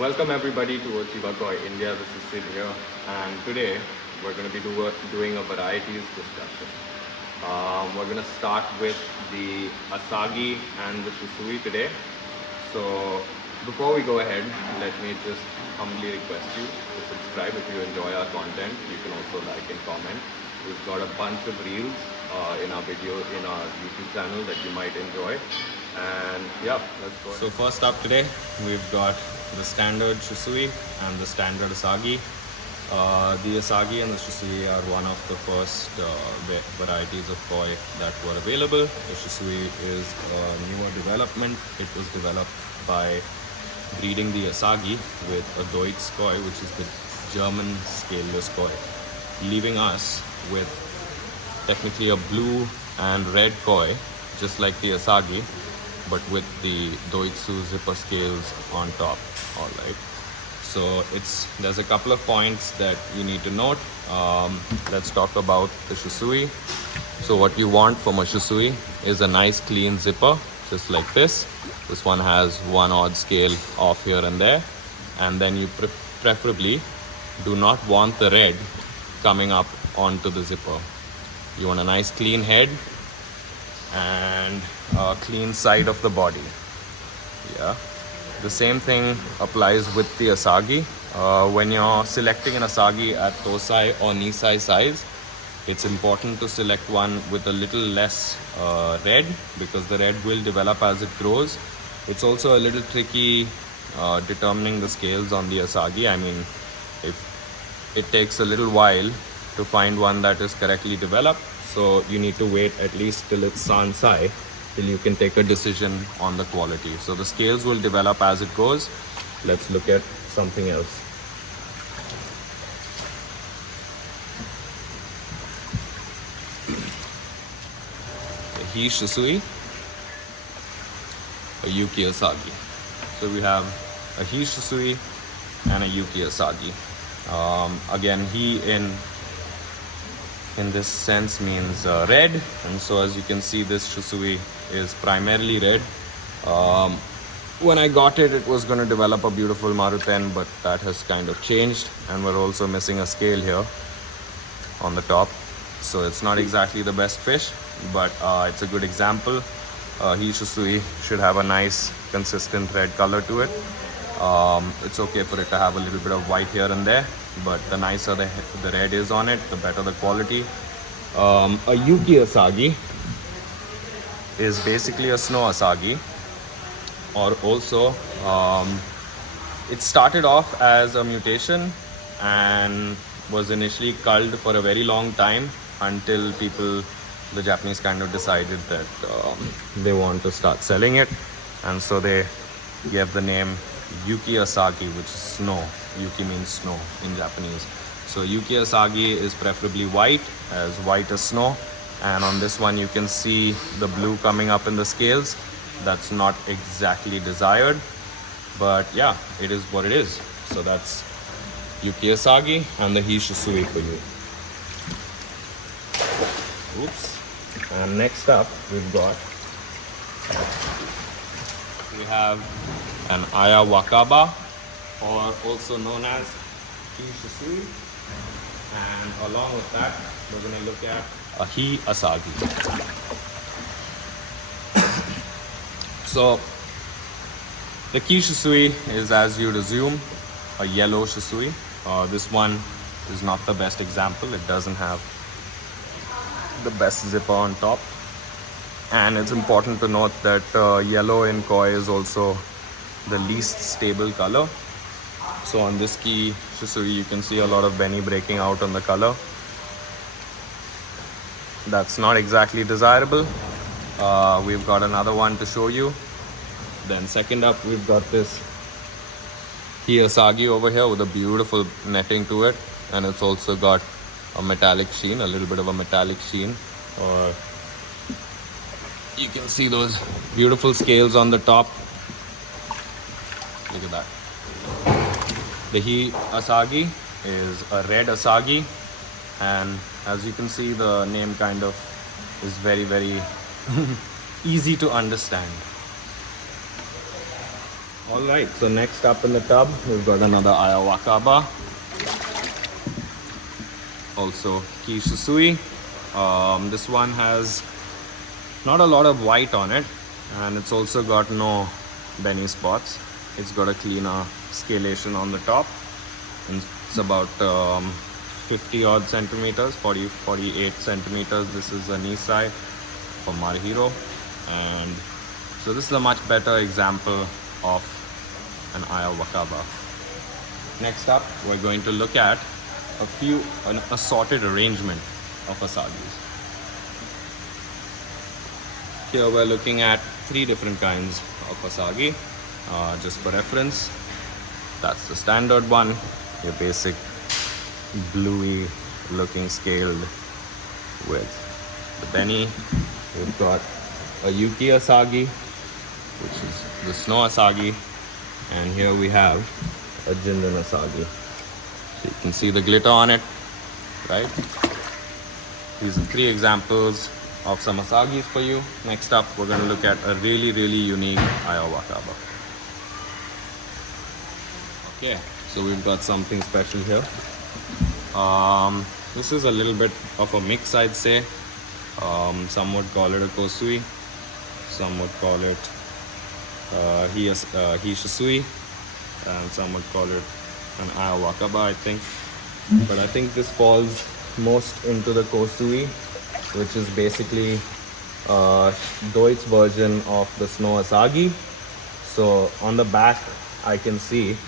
Welcome everybody to Ochiba Koi India. This is Sid here, and today we're going to be doing a varieties discussion. We're going to start with the Asagi and the Shusui today. So before we go ahead, let me just humbly request you to subscribe if you enjoy our content. You can also like and comment. We've got a bunch of reels in our YouTube channel that you might enjoy. And yeah, let's go ahead. So first up today, we've got the standard Shusui and the standard Asagi. The Asagi and the Shusui are one of the first varieties of koi that were available. The Shusui is a newer development. It was developed by breeding the Asagi with a Deutsch koi, which is the German scaleless koi, leaving us with technically a blue and red koi, just like the Asagi, but with the Doitsu zipper scales on top. All right. So there's a couple of points that you need to note. Let's talk about the Shusui. So what you want from a Shusui is a nice clean zipper, just like this. This one has one odd scale off here and there. And then you preferably do not want the red coming up onto the zipper. You want a nice clean head and a clean side of the body. Yeah. The same thing applies with the Asagi. When you're selecting an Asagi at Tosai or Nisai size, it's important to select one with a little less red, because the red will develop as it grows. It's also a little tricky determining the scales on the Asagi. I mean, if it takes a little while to find one that is correctly developed, so you need to wait at least till it's sansai, till you can take a decision on the quality. So the scales will develop as it goes. Let's look at something else. The Hi Shusui, a Yuki Asagi. So we have a Hi Shusui and a Yuki Asagi. Again, Hi in this sense means red, and so as you can see, this Shusui is primarily red. When I got it, it was going to develop a beautiful Maruten, but that has kind of changed, and we're also missing a scale here on the top, so it's not exactly the best fish, but it's a good example. Hi Shusui should have a nice consistent red color to it. It's okay for it to have a little bit of white here and there, but the nicer the red is on it, the better the quality. A Yuki Asagi is basically a snow Asagi, or also it started off as a mutation and was initially culled for a very long time until the Japanese kind of decided that they want to start selling it, and so they gave the name Yuki Asagi, which is snow. Yuki means snow in Japanese. So Yuki Asagi is preferably white as snow. And on this one, you can see the blue coming up in the scales. That's not exactly desired, but yeah, it is what it is. So that's Yuki Asagi and the Hi Shusui for you. Oops. And next up, we have an Aya Wakaba, or also known as Hi Shusui, and along with that, we're going to look at a Hi Asagi. So the Hi Shusui is, as you'd assume, a yellow Shusui. This one is not the best example. It doesn't have the best zipper on top, and it's important to note that yellow in koi is also the least stable color. So on this Hi Shusui, you can see a lot of beni breaking out on the color. That's not exactly desirable. We've got another one to show you. Then second up, we've got this Hi Asagi over here with a beautiful netting to it, and it's also got a metallic sheen, a little bit of a metallic sheen. Or you can see those beautiful scales on the top. Look at that. The Hi Asagi is a red Asagi, and as you can see, the name kind of is very, very easy to understand. Alright, so next up in the tub, we've got another Ayawakaba. Also, Ki Shusui. This one has not a lot of white on it, and it's also got no benny spots. It's got a cleaner scalation on the top, and it's about 50 odd centimeters, 48 centimeters. This is a knee side for Maruhiro, and so this is a much better example of an Ayawakaba. Next up, we're going to look at an assorted arrangement of Asagis. Here we're looking at 3 different kinds of Asagi. Just for reference, that's the standard one, your basic bluey looking scaled with the benny. We've got a Yuki Asagi, which is the snow Asagi, and here we have a Jindan Asagi. So you can see the glitter on it, right? These are 3 examples of some Asagis for you. Next up, we're going to look at a really unique Ayawakaba. Okay, so we've got something special here. This is a little bit of a mix, I'd say. Some would call it a Kosui, some would call it Hi Shusui, and some would call it an Ayawakaba, I think. But I think this falls most into the Kosui, which is basically Deutsch version of the snow Asagi. So on the back, I can see,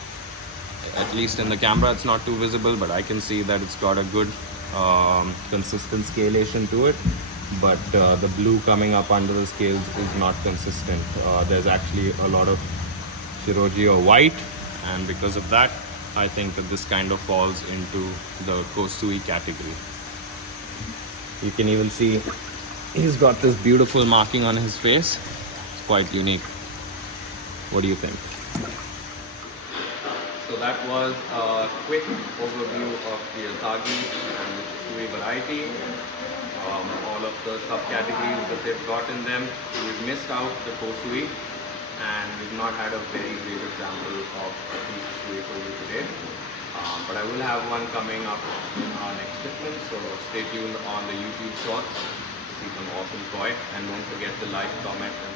at least in the camera it's not too visible, but I can see that it's got a good consistent scalation to it, but the blue coming up under the scales is not consistent. There's actually a lot of Shiroji or white, and because of that, I think that this kind of falls into the Kosui category. You can even see he's got this beautiful marking on his face. It's quite unique. What do you think? So that was a quick overview of the Asagi and the Shusui variety. All of the subcategories that they've got in them. We've missed out the Kosui, and we've not had a very great example of a Shusui for you today. But I will have one coming up in our next shipment, so stay tuned on the YouTube shorts to see some awesome koi, and don't forget to like, comment, and